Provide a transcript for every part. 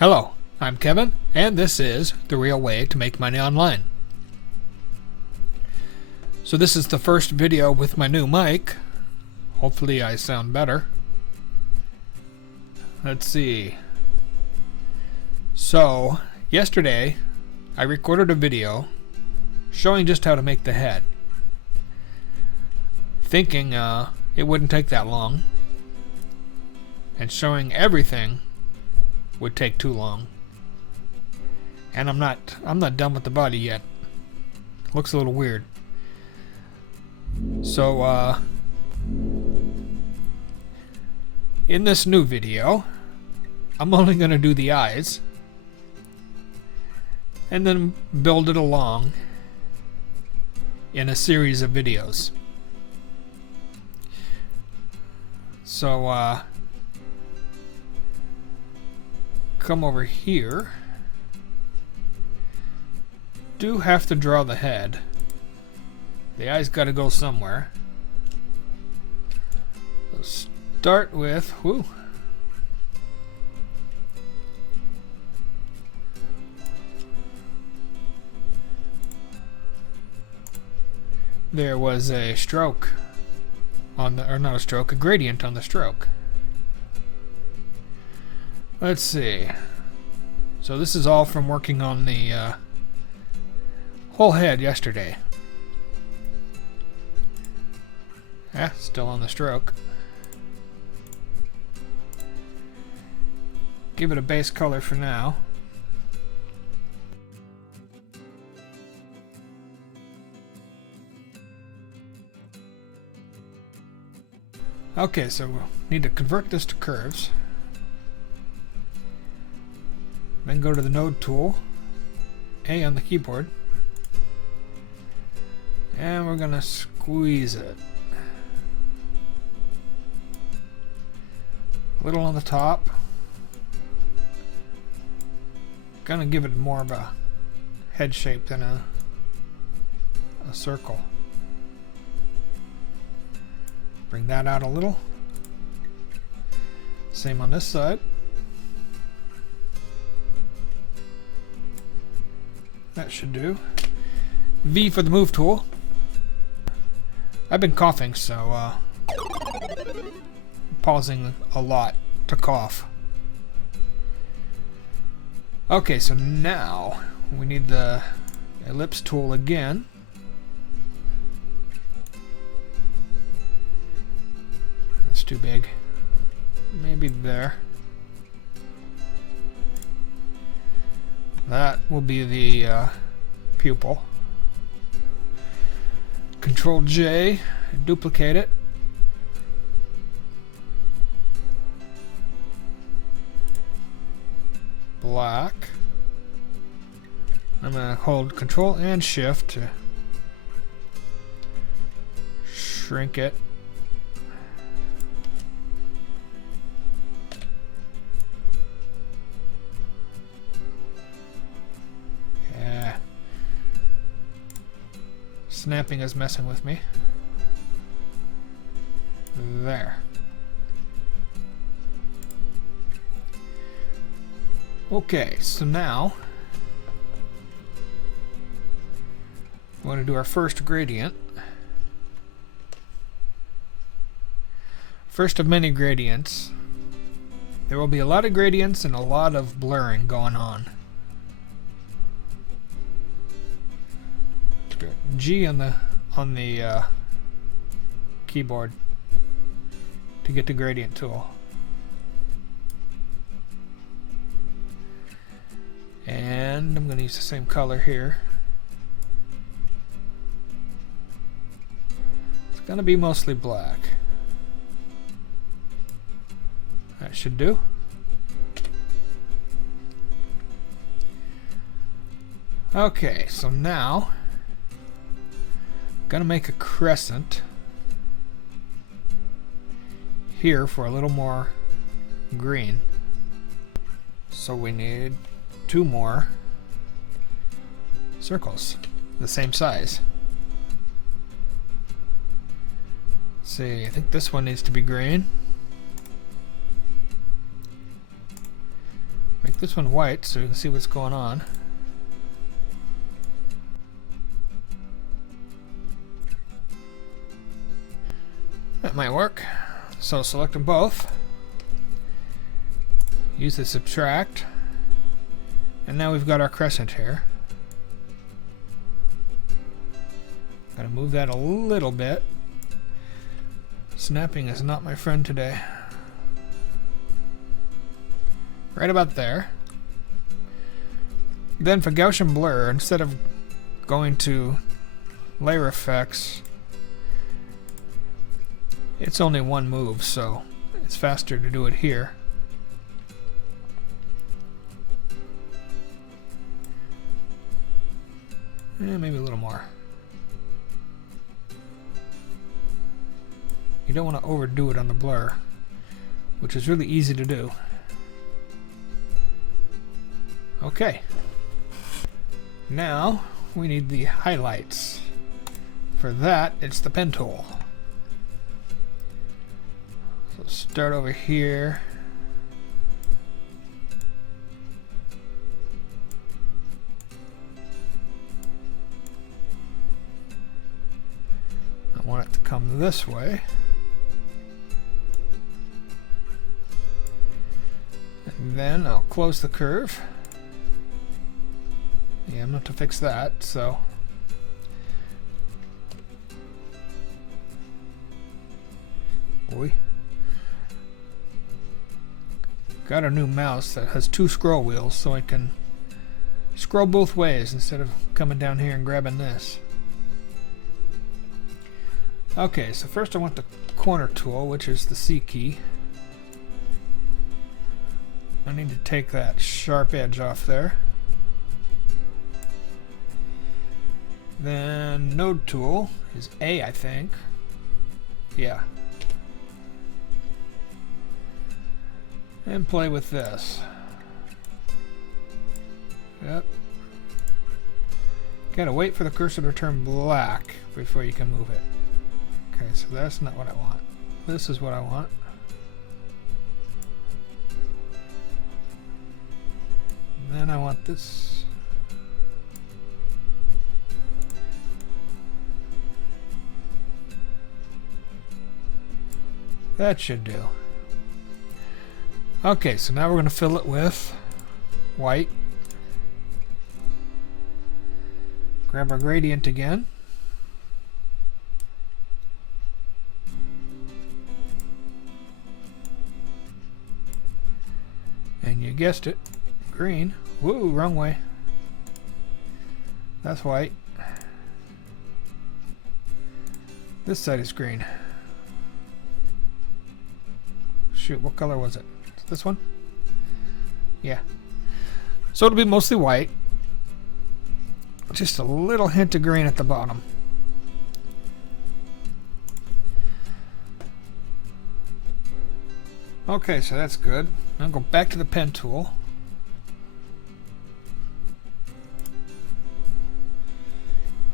Hello, I'm Kevin, and this is The Real Way to Make Money Online. So this is the first video with my new mic. Hopefully I sound better. Let's see. So, yesterday I recorded a video showing just how to make the head. Thinking it wouldn't take that long. And showing everything would take too long. And I'm not done with the body yet. Looks a little weird. So in this new video, I'm only going to do the eyes and then build it along in a series of videos. So come over here. Do have to draw the head. The eyes got to go somewhere. Let's start with there was a stroke on the, or not a stroke, a gradient on the stroke. Let's see. So this is all from working on the whole head yesterday. Still on the stroke. Give it a base color for now. Okay, so we'll need to convert this to curves. Then go to the node tool, A on the keyboard, and we're gonna squeeze it. A little on the top. Gonna give it more of a head shape than a circle. Bring that out a little. Same on this side. That should do. V for the move tool. I've been coughing, so pausing a lot to cough. Okay, so now we need the ellipse tool again. That's too big. Maybe there. That will be the pupil. Control J, duplicate it. Black. I'm going to hold Control and Shift to shrink it. Snapping is messing with me. There. Okay, so now we want to do our first gradient. First of many gradients. There will be a lot of gradients and a lot of blurring going on. G on the keyboard to get the gradient tool. And I'm going to use the same color here. It's going to be mostly black. That should do. Okay, so now gonna make a crescent here for a little more green. So we need 2 more circles the same size. Let's see, I think this one needs to be green. this one white so you can see what's going on. That might work. So select them both. Use the subtract. And now we've got our crescent here. Gotta move that a little bit. Snapping is not my friend today. Right about there. Then for Gaussian blur, instead of going to layer effects, it's only one move, so it's faster to do it here. Maybe a little more. You don't want to overdo it on the blur, which is really easy to do. Okay. Now we need the highlights. For that, it's the pen tool. So start over here. I want it to come this way. And then I'll close the curve. Yeah, I'm not to fix that, so. Boy. Got a new mouse that has 2 scroll wheels, so I can scroll both ways instead of coming down here and grabbing this. Okay, so first I want the corner tool, which is the C key. I need to take that sharp edge off there. Then node tool is A, I think. Yeah. And play with this. Yep. Gotta wait for the cursor to turn black before you can move it. Okay, so that's not what I want. This is what I want. And then I want this. That should do. Okay, so now we're going to fill it with white. Grab our gradient again. And you guessed it, green. Woo, wrong way. That's white. This side is green. Shoot, what color was it? This one? Yeah. So it'll be mostly white. Just a little hint of green at the bottom. Okay, so that's good. Now go back to the pen tool.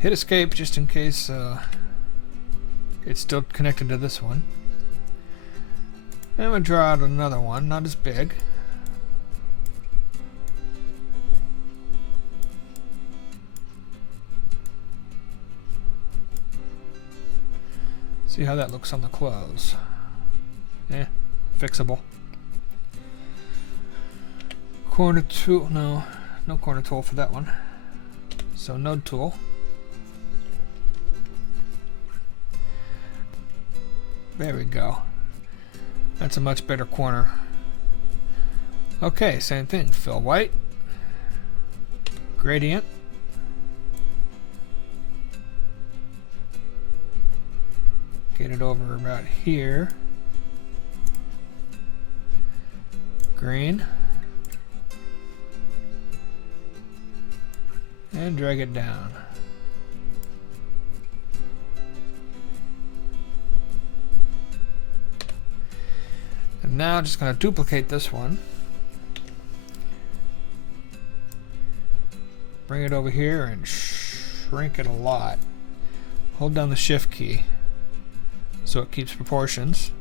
Hit escape just in case it's still connected to this one. And we'll draw out another one, not as big. See how that looks on the close. Fixable. Corner tool, no corner tool for that one. So node tool. There we go. That's a much better corner. Okay, same thing. Fill white. Gradient. Get it over about here. Green. And drag it down. And now just going to duplicate this one. Bring it over here and shrink it a lot. Hold down the shift key so it keeps proportions.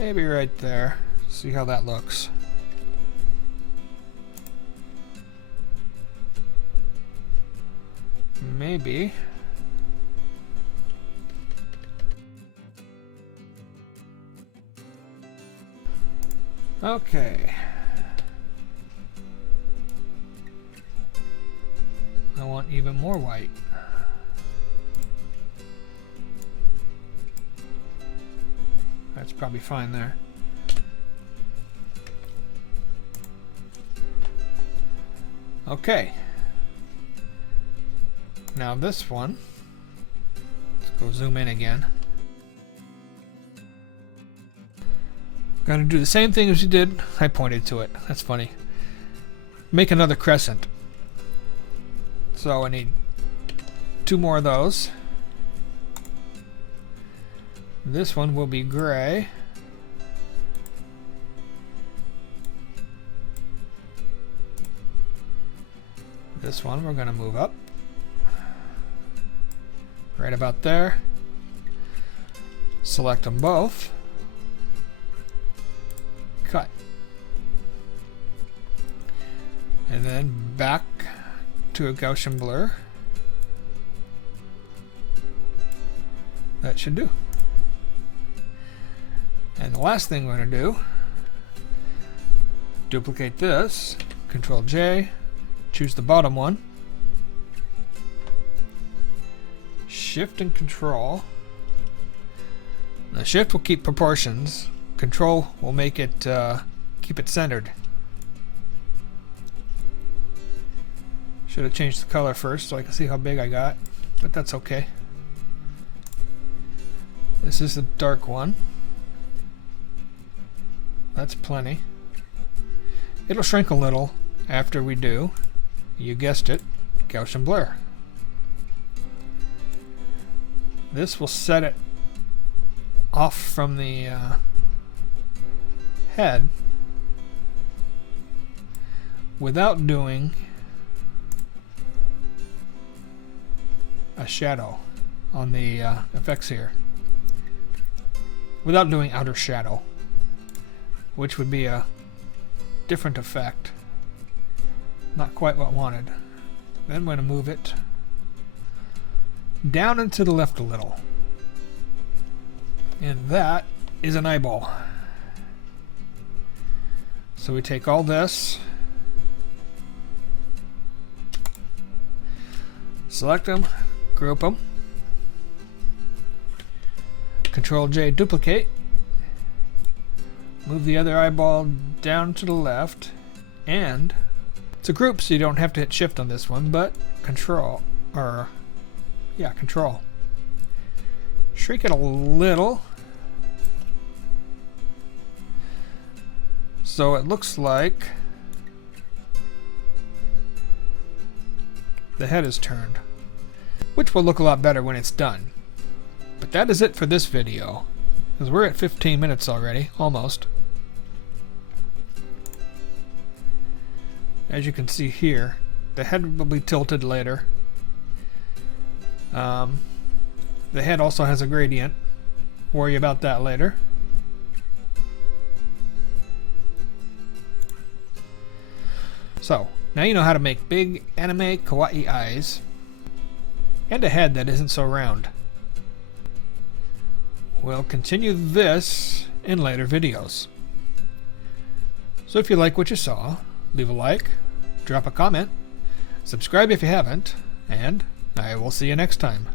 Maybe right there. See how that looks. Maybe. Okay. I want even more white. That's probably fine there. Okay. Now this one, let's go zoom in again. Gonna do the same thing as you did. I pointed to it. That's funny. Make another crescent. So I need 2 more of those. This one will be gray. This one we're going to move up. Right about there. Select them both. Cut. And then back to a Gaussian blur. That should do. And the last thing we're going to do, duplicate this, Control J, choose the bottom one, Shift and Control. Now Shift will keep proportions, Control will make it keep it centered. Should have changed the color first so I can see how big I got, but that's okay. This is the dark one. That's plenty. It'll shrink a little after we do, you guessed it, Gaussian blur. This will set it off from the head without doing a shadow on the effects here. Without doing outer shadow, which would be a different effect. Not quite what I wanted. Then I'm going to move it down and to the left a little. And that is an eyeball. So we take all this, select them, group them, Control J, duplicate, move the other eyeball down to the left, and it's a group so you don't have to hit shift on this one, but control. Shrink it a little so it looks like the head is turned, which will look a lot better when it's done. But that is it for this video, because we're at 15 minutes already, almost. As you can see here, the head will be tilted later. The head also has a gradient. Worry about that later. So, now you know how to make big anime kawaii eyes and a head that isn't so round. We'll continue this in later videos. So if you like what you saw, leave a like, drop a comment, subscribe if you haven't, and I will see you next time.